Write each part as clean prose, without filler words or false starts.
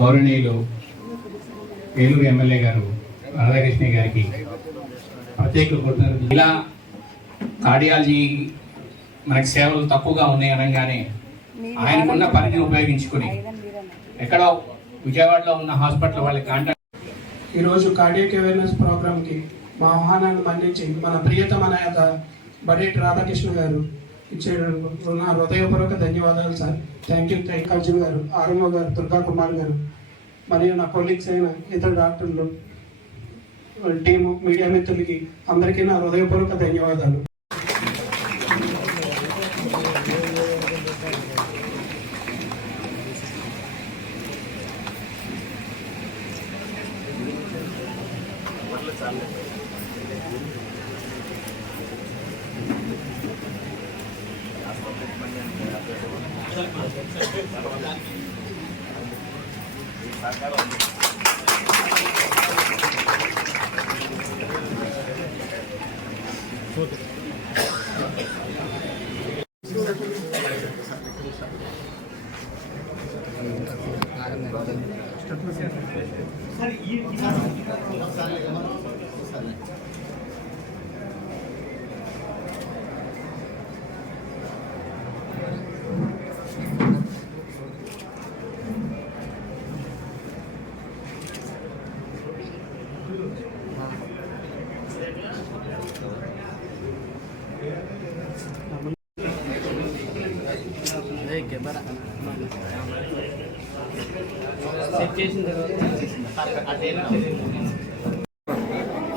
గౌరవనీయులు ఏలూరు ఎమ్మెల్యే గారు రాధాకృష్ణ గారికి ప్రత్యేక కృతజ్ఞతలు. ఇలా కార్డియాలజీ మనకి సేవలు తక్కువగా ఉన్నాయి అనగానే ఆయనకున్న పరిధిని ఉపయోగించుకుని ఎక్కడో విజయవాడలో ఉన్న హాస్పిటల్ వాళ్ళకి కాంటాక్ట్. ఈరోజు కార్డియాక్ అవేర్నెస్ ప్రోగ్రామ్కి మా ఆహ్వానాన్ని మన్నించి మన ప్రియతమ నేత బడేటి రాధాకృష్ణ గారు ఇచ్చేందుకు నా హృదయపూర్వక ధన్యవాదాలు సార్. థ్యాంక్ యూ అర్జున్ గారు, ఆర్ఎంఓ గారు, దుర్గా కుమార్ గారు, మరియు నా కొలీగ్స్ అయిన ఇతర డాక్టర్లు, టీము, మీడియా మిత్రులకి అందరికీ నా హృదయపూర్వక ధన్యవాదాలు.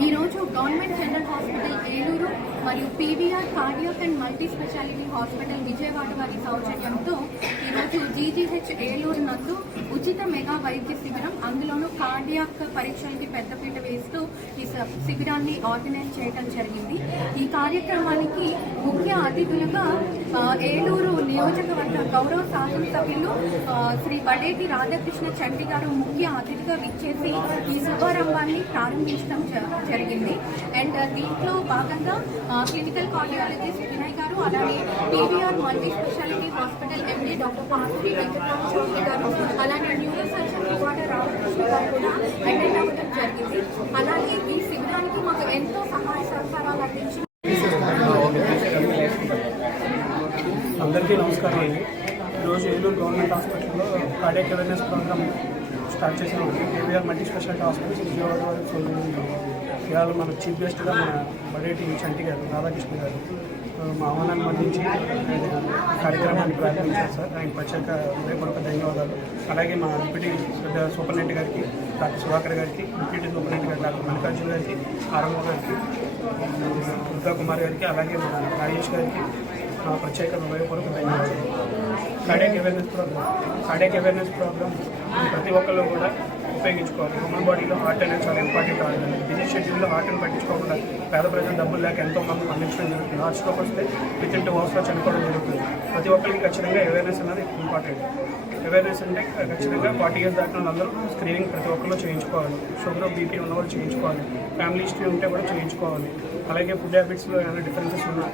ఈరోజు గవర్నమెంట్ జనరల్ హాస్పిటల్ ఏలూరు మరియు PVR cardiac and multi speciality hospital Vijayawada వారి సౌజన్యంతో ఈరోజు జీజీహెచ్ ఏలూరు నందు ఉచిత మెగా వైద్య శిబిరం, అందులోనూ కార్డియాక్ పరీక్షలకి పెద్దపీట వేస్తూ ఈ శిబిరాన్ని ఆర్గనైజ్ చేయడం జరిగింది. ఈ కార్యక్రమానికి ముఖ్య అతిథులుగా ఏలూరు నియోజకవర్గ గౌరవ శాసనసభ్యులు శ్రీ బడేటి రాధాకృష్ణ చంటి గారు ముఖ్య అతిథిగా విచ్చేసి ఈ శుభారంభాన్ని ప్రారంభించడం జరిగింది. అండ్ దీంట్లో భాగంగా క్లినికల్ కార్డియాలజిస్ట్ వినయ్ గారు, అలానే PVR multi speciality hospital MD doctor Patri Venkataramachowdary గారు, అలానే న్యూరో సర్జన్ వివాడ రామకృష్ణ గారు కూడా అటెండ్ అవ్వడం జరిగింది. అలాగే ఈ శిబిరానికి మాకు ఎంతో సహాయ సహకారాలు అందించిన అందరికీ నమస్కారం అండి. ఈరోజు ఏలూరు గవర్నమెంట్ హాస్పిటల్లో కార్డియాక్ అవేర్నెస్ ప్రోగ్రామ్ స్టార్ట్ చేసిన KVR multi speciality hospital Vijayawada ఇవాళ మన చీఫ్ గెస్ట్గా మన బడేటి చంటి గారు రాధాకృష్ణ గారు మా ఆహ్వానాన్ని మన్నించి కార్యక్రమాన్ని ప్రారంభించారు సార్. ఆయన ప్రత్యేక హృదయపూర్వక ధన్యవాదాలు. అలాగే మా డిప్యూటీ సూపరింటెండెంట్ గారికి డాక్టర్ సుధాకర్ గారికి, డిప్యూటీ సూపరింటెండెంట్ గారు డాక్టర్ మల్లికార్జున గారికి, ఆర్ఎంఓ గారికి, దుర్గా కుమార్ గారికి, అలాగే మన రాజేష్ గారికి ప్రత్యేక హృదయపూర్వక ధన్యవాదాలు. కార్డియాక్ అవేర్నెస్ ప్రోగ్రామ్ ప్రతి ఒక్కళ్ళు కూడా ఉపయోగించుకోవాలి. హ్యూమన్ బాడీలో హార్ట్ అనేది చాలా ఇంపార్టెంట్ ఆర్గన్. బిజీ షెడ్యూల్లో హార్ట్ని పట్టించుకోకుండా పేద ప్రజలు డబ్బులు లేక ఎంతోమంది మరణించడం జరుగుతుంది. హార్ట్ స్ట్రోక్ వస్తే వితిన్ 2 అవర్స్లో చనిపోవడం జరుగుతుంది. ప్రతి ఒక్కరికి ఖచ్చితంగా అవేర్నెస్ అనేది ఇంపార్టెంట్. అవేర్నెస్ అంటే ఖచ్చితంగా 40 years దాటిన వాళ్ళందరూ స్క్రీనింగ్ ప్రతి ఒక్కరు చేయించుకోవాలి. షుగర్, బీపీ ఉన్నవాళ్ళు చేయించుకోవాలి. ఫ్యామిలీ హిస్టరీ ఉంటే కూడా చేయించుకోవాలి. అలాగే ఫుడ్ హ్యాబిట్స్లో ఏమైనా డిఫరెన్సెస్ ఉన్నా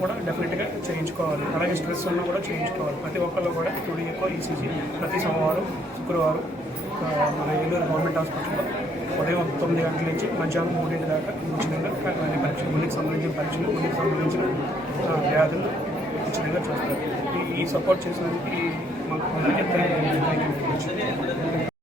కూడా డెఫినెట్గా చేయించుకోవాలి. అలాగే స్ట్రెస్ ఉన్నా కూడా చేయించుకోవాలి. ప్రతి ఒక్కళ్ళు కూడా 2D ఎకో, ఈసీజీ ప్రతి సోమవారం, శుక్రవారం మన ఏలూరు గవర్నమెంట్ హాస్పిటల్లో ఉదయం 9 గంటల నుంచి మధ్యాహ్నం 3 దాకా ఉచితంగా అన్ని పరీక్షలు, గుండెకి సంబంధించిన పరీక్షలు, గుండెకి సంబంధించిన వ్యాధులు ఉచితంగా చూస్తారు. ఈ సపోర్ట్ చేసినందుకు మాకు అందరికీ థ్యాంక్ యూ.